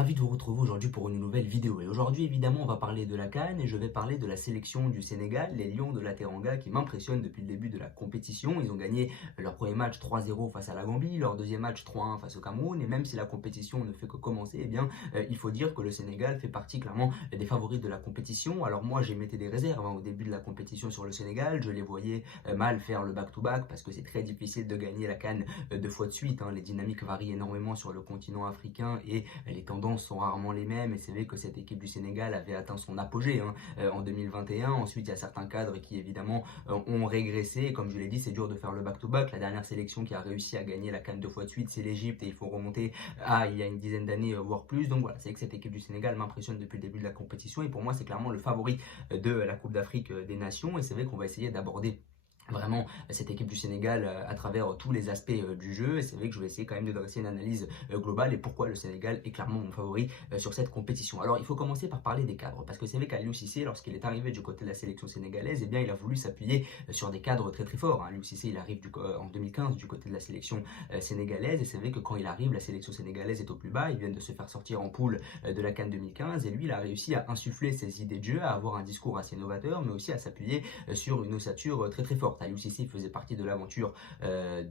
ravi de vous retrouver aujourd'hui pour une nouvelle vidéo. Et aujourd'hui, évidemment, on va parler de la CAN et je vais parler de la sélection du Sénégal, les Lions de la Teranga, qui m'impressionnent depuis le début de la compétition. Ils ont gagné leur premier match 3-0 face à la Gambie, leur deuxième match 3-1 face au Cameroun. Et même si la compétition ne fait que commencer, il faut dire que le Sénégal fait partie clairement des favoris de la compétition. Alors moi, j'émettais des réserves au début de la compétition sur le Sénégal. Je les voyais mal faire le back-to-back parce que c'est très difficile de gagner la CAN deux fois de suite. Les dynamiques varient énormément sur le continent africain et les tendances sont rarement les mêmes. Et c'est vrai que cette équipe du Sénégal avait atteint son apogée en 2021. Ensuite, il y a certains cadres qui évidemment ont régressé. Et comme je l'ai dit, c'est dur de faire le back-to-back. La dernière sélection qui a réussi à gagner la CAN deux fois de suite, c'est l'Égypte et il faut remonter à il y a une dizaine d'années, voire plus. Donc voilà, c'est que cette équipe du Sénégal m'impressionne depuis le début de la compétition et pour moi, c'est clairement le favori de la Coupe d'Afrique des Nations. Et c'est vrai qu'on va essayer d'aborder vraiment cette équipe du Sénégal à travers tous les aspects du jeu. Et c'est vrai que je vais essayer quand même de dresser une analyse globale et pourquoi le Sénégal est clairement mon favori sur cette compétition. Alors il faut commencer par parler des cadres parce que c'est vrai qu'Aliou Cissé, lorsqu'il est arrivé du côté de la sélection sénégalaise, il a voulu s'appuyer sur des cadres très très forts. Aliou Cissé, il arrive en 2015 du côté de la sélection sénégalaise et c'est vrai que quand il arrive, la sélection sénégalaise est au plus bas. Ils viennent de se faire sortir en poule de la CAN 2015 et lui, il a réussi à insuffler ses idées de jeu, à avoir un discours assez novateur, mais aussi à s'appuyer sur une ossature très très forte. Aliou Cissé faisait partie de l'aventure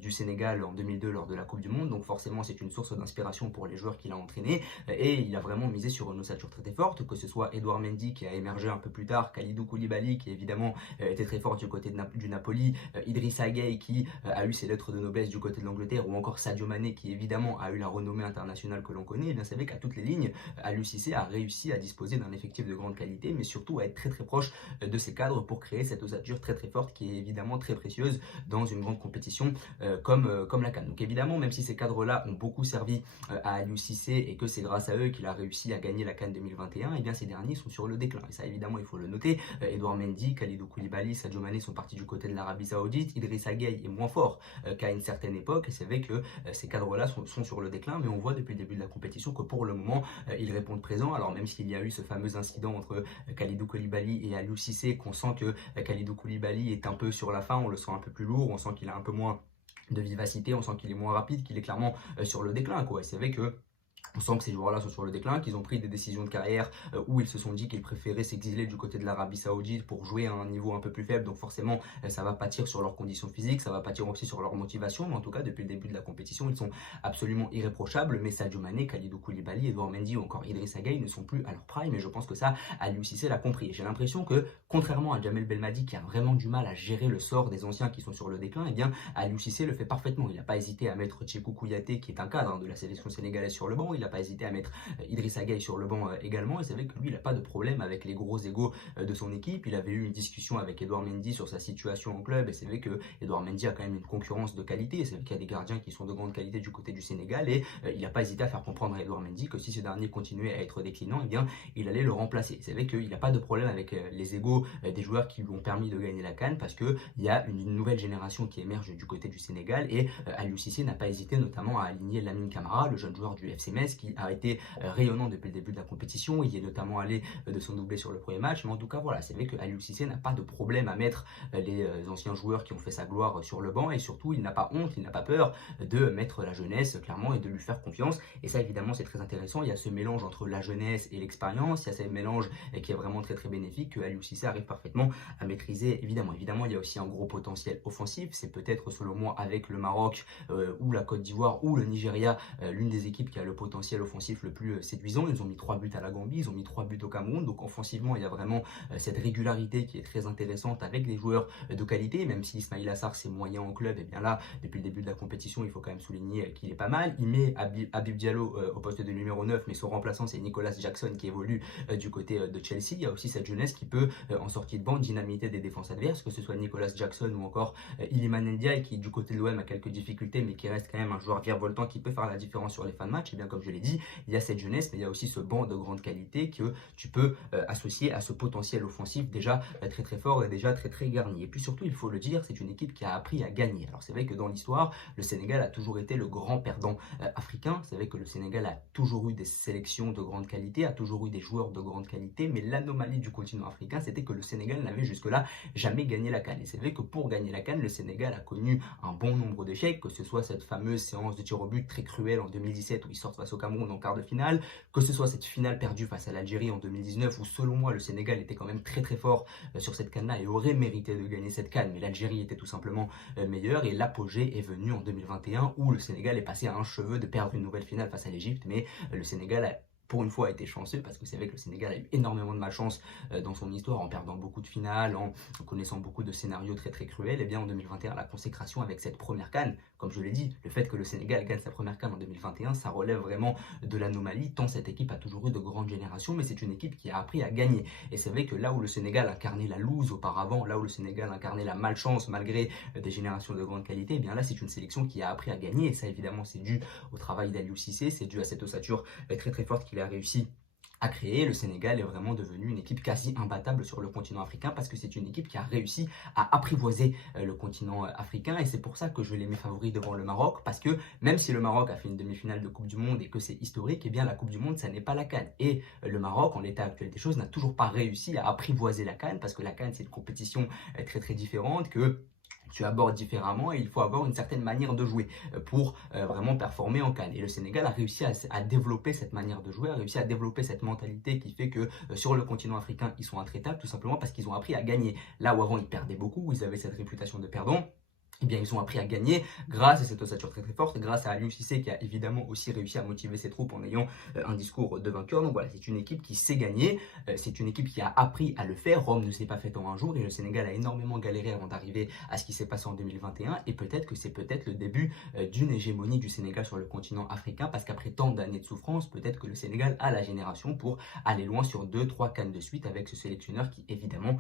du Sénégal en 2002 lors de la Coupe du Monde, donc forcément c'est une source d'inspiration pour les joueurs qu'il a entraînés et il a vraiment misé sur une ossature très très forte, que ce soit Edouard Mendy qui a émergé un peu plus tard, Kalidou Koulibaly qui évidemment était très fort du côté du Napoli, Idrissa Gueye qui a eu ses lettres de noblesse du côté de l'Angleterre ou encore Sadio Mané qui évidemment a eu la renommée internationale que l'on connaît. Et bien c'est vrai qu'à toutes les lignes, Aliou Cissé a réussi à disposer d'un effectif de grande qualité mais surtout à être très très proche de ses cadres pour créer cette ossature très très forte qui est évidemment très précieuse dans une grande compétition comme la CAN. Donc évidemment, même si ces cadres-là ont beaucoup servi à Aliou Cissé et que c'est grâce à eux qu'il a réussi à gagner la CAN 2021, et bien ces derniers sont sur le déclin. Et ça évidemment, il faut le noter. Edouard Mendy, Kalidou Koulibaly, Sadio Mané sont partis du côté de l'Arabie Saoudite. Idrissa Gueye est moins fort qu'à une certaine époque. Et c'est vrai que ces cadres-là sont sur le déclin, mais on voit depuis le début de la compétition que pour le moment, ils répondent présent. Alors même s'il y a eu ce fameux incident entre Kalidou Koulibaly et Aliou Cissé, qu'on sent que Kalidou Koulibaly est un peu sur la fin, on le sent un peu plus lourd, on sent qu'il a un peu moins de vivacité, on sent qu'il est moins rapide, qu'il est clairement sur le déclin, quoi. Et c'est vrai que on sent que ces joueurs-là sont sur le déclin, qu'ils ont pris des décisions de carrière où ils se sont dit qu'ils préféraient s'exiler du côté de l'Arabie Saoudite pour jouer à un niveau un peu plus faible. Donc forcément, ça va pâtir sur leurs conditions physiques, ça va pâtir aussi sur leur motivation. Mais en tout cas, depuis le début de la compétition, ils sont absolument irréprochables. Mais Sadio Mané, Kalidou Koulibaly, Edouard Mendy ou encore Idrissa Gueye ne sont plus à leur prime. Et je pense que ça, Aliou Cissé l'a compris. J'ai l'impression que, contrairement à Djamel Belmadi qui a vraiment du mal à gérer le sort des anciens qui sont sur le déclin, Aliou Cissé le fait parfaitement. Il n'a pas hésité à mettre Tchékou Kouyaté, qui est un cadre de la sélection sénégalaise, sur le banc. Il n'a pas hésité à mettre Idrissa Gueye sur le banc également, et c'est vrai que lui il n'a pas de problème avec les gros égos de son équipe. Il avait eu une discussion avec Edouard Mendy sur sa situation en club et c'est vrai que Edouard Mendy a quand même une concurrence de qualité. C'est vrai qu'il y a des gardiens qui sont de grande qualité du côté du Sénégal et il n'a pas hésité à faire comprendre à Edouard Mendy que si ce dernier continuait à être déclinant, il allait le remplacer. C'est vrai qu'il n'a pas de problème avec les égos des joueurs qui lui ont permis de gagner la CAN parce qu'il y a une nouvelle génération qui émerge du côté du Sénégal et Aliou Cissé n'a pas hésité notamment à aligner Lamine Camara, le jeune joueur du FC Metz qui a été rayonnant depuis le début de la compétition. Il est notamment allé de son doublé sur le premier match, mais en tout cas voilà, c'est vrai que Aliou Cissé n'a pas de problème à mettre les anciens joueurs qui ont fait sa gloire sur le banc et surtout il n'a pas honte, il n'a pas peur de mettre la jeunesse clairement et de lui faire confiance. Et ça évidemment c'est très intéressant, il y a ce mélange entre la jeunesse et l'expérience, il y a ce mélange qui est vraiment très très bénéfique que Aliou Cissé arrive parfaitement à maîtriser. Évidemment il y a aussi un gros potentiel offensif, c'est peut-être selon moi avec le Maroc ou la Côte d'Ivoire ou le Nigeria l'une des équipes qui a le potentiel offensif le plus séduisant. Ils ont mis 3 buts à la Gambie, ils ont mis 3 buts au Cameroun, donc offensivement il y a vraiment cette régularité qui est très intéressante avec des joueurs de qualité, même si Ismaïla Sarr c'est moyen en club, et bien là depuis le début de la compétition il faut quand même souligner qu'il est pas mal. Il met Habib Diallo au poste de numéro 9, mais son remplaçant c'est Nicolas Jackson qui évolue du côté de Chelsea. Il y a aussi cette jeunesse qui peut en sortie de banc dynamiter des défenses adverses, que ce soit Nicolas Jackson ou encore Iliman Ndiaye qui du côté de l'OM a quelques difficultés mais qui reste quand même un joueur virevoltant qui peut faire la différence sur les fins de match. Et bien comme je l'ai dit, il y a cette jeunesse mais il y a aussi ce banc de grande qualité que tu peux associer à ce potentiel offensif déjà très très fort et déjà très très garni. Et puis surtout il faut le dire, c'est une équipe qui a appris à gagner. Alors c'est vrai que dans l'histoire le Sénégal a toujours été le grand perdant africain. C'est vrai que le Sénégal a toujours eu des sélections de grande qualité, a toujours eu des joueurs de grande qualité, mais l'anomalie du continent africain c'était que le Sénégal n'avait jusque là jamais gagné la CAN. Et c'est vrai que pour gagner la CAN le Sénégal a connu un bon nombre d'échecs, que ce soit cette fameuse séance de tir au but très cruelle en 2017 où ils sortent face au Cameroun en quart de finale, que ce soit cette finale perdue face à l'Algérie en 2019 où selon moi le Sénégal était quand même très très fort sur cette CAN-là et aurait mérité de gagner cette CAN, mais l'Algérie était tout simplement meilleure et l'apogée est venu en 2021 où le Sénégal est passé à un cheveu de perdre une nouvelle finale face à l'Égypte, mais le Sénégal a pour une fois a été chanceux parce que c'est vrai que le Sénégal a eu énormément de malchance dans son histoire en perdant beaucoup de finales, en connaissant beaucoup de scénarios très très cruels. Et bien en 2021, la consécration avec cette première CAN, comme je l'ai dit, le fait que le Sénégal gagne sa première CAN en 2021, ça relève vraiment de l'anomalie tant cette équipe a toujours eu de grandes générations, mais c'est une équipe qui a appris à gagner. Et c'est vrai que là où le Sénégal incarnait la loose auparavant, là où le Sénégal incarnait la malchance malgré des générations de grande qualité, et bien là c'est une sélection qui a appris à gagner et ça évidemment c'est dû au travail d'Aliou Cissé, c'est dû à cette ossature très très forte qu'il a réussi à créer. Le Sénégal est vraiment devenu une équipe quasi imbattable sur le continent africain parce que c'est une équipe qui a réussi à apprivoiser le continent africain et c'est pour ça que je les mets favoris devant le Maroc parce que même si le Maroc a fait une demi-finale de Coupe du Monde et que c'est historique, eh bien la Coupe du Monde ça n'est pas la CAN et le Maroc en l'état actuel des choses n'a toujours pas réussi à apprivoiser la CAN parce que la CAN c'est une compétition très très différente que tu abordes différemment et il faut avoir une certaine manière de jouer pour vraiment performer en CAN. Et le Sénégal a réussi à développer cette manière de jouer, a réussi à développer cette mentalité qui fait que sur le continent africain, ils sont intraitables tout simplement parce qu'ils ont appris à gagner. Là où avant ils perdaient beaucoup, où ils avaient cette réputation de perdants, eh bien, ils ont appris à gagner grâce à cette ossature très très forte, grâce à Aliou Cissé qui a évidemment aussi réussi à motiver ses troupes en ayant un discours de vainqueur. Donc voilà, c'est une équipe qui sait gagner, c'est une équipe qui a appris à le faire. Rome ne s'est pas faite en un jour et le Sénégal a énormément galéré avant d'arriver à ce qui s'est passé en 2021 et peut-être que c'est peut-être le début d'une hégémonie du Sénégal sur le continent africain parce qu'après tant d'années de souffrance, peut-être que le Sénégal a la génération pour aller loin sur 2-3 CAN de suite avec ce sélectionneur qui évidemment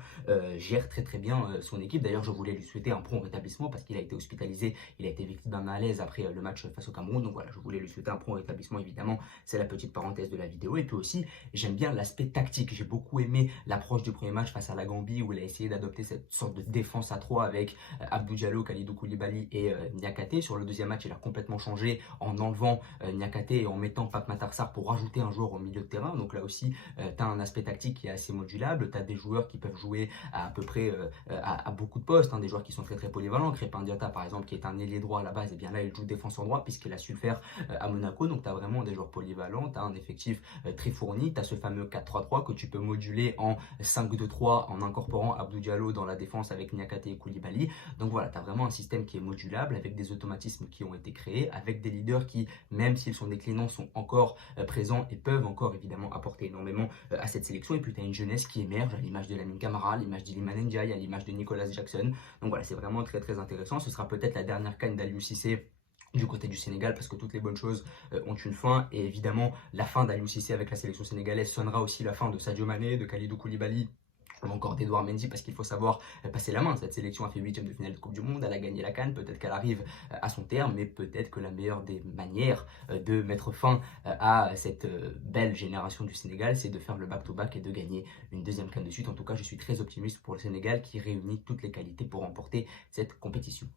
gère très très bien son équipe. D'ailleurs, je voulais lui souhaiter un prompt rétablissement parce qu'il a été hospitalisé, il a été victime d'un malaise après le match face au Cameroun, donc voilà, je voulais lui souhaiter un prompt rétablissement évidemment, c'est la petite parenthèse de la vidéo. Et puis aussi, j'aime bien l'aspect tactique, j'ai beaucoup aimé l'approche du premier match face à la Gambie où il a essayé d'adopter cette sorte de défense à 3 avec Abdou Diallo, Kalidou Koulibaly et Niakhaté. Sur le deuxième match, il a complètement changé en enlevant Niakhaté et en mettant Pape Matar Sarr pour rajouter un joueur au milieu de terrain, donc là aussi, tu as un aspect tactique qui est assez modulable, tu as des joueurs qui peuvent jouer à peu près à beaucoup de postes, des joueurs qui sont très très polyvalents. Crépin Diatta par exemple qui est un ailier droit à la base, et bien là il joue défenseur droit puisqu'il a su le faire à Monaco. Donc tu as vraiment des joueurs polyvalents, tu as un effectif très fourni, tu as ce fameux 4-3-3 que tu peux moduler en 5-2-3 en incorporant Abdou Diallo dans la défense avec Niakhaté et Koulibaly. Donc voilà, tu as vraiment un système qui est modulable avec des automatismes qui ont été créés, avec des leaders qui, même s'ils sont déclinants, sont encore présents et peuvent encore évidemment apporter énormément à cette sélection. Et puis tu as une jeunesse qui émerge à l'image de Lamine Camara, à l'image d'Iliman Ndiaye, à l'image de Nicolas Jackson. Donc voilà, c'est vraiment très très intéressant. Ce sera peut-être la dernière CAN d'Aliou Cissé du côté du Sénégal parce que toutes les bonnes choses ont une fin et évidemment la fin d'Aliou Cissé avec la sélection sénégalaise sonnera aussi la fin de Sadio Mané, de Kalidou Koulibaly ou encore d'Edouard Mendy parce qu'il faut savoir passer la main. Cette sélection a fait 8e de finale de Coupe du Monde, elle a gagné la CAN, peut-être qu'elle arrive à son terme, mais peut-être que la meilleure des manières de mettre fin à cette belle génération du Sénégal, c'est de faire le back-to-back et de gagner une deuxième CAN de suite. En tout cas, je suis très optimiste pour le Sénégal qui réunit toutes les qualités pour remporter cette compétition.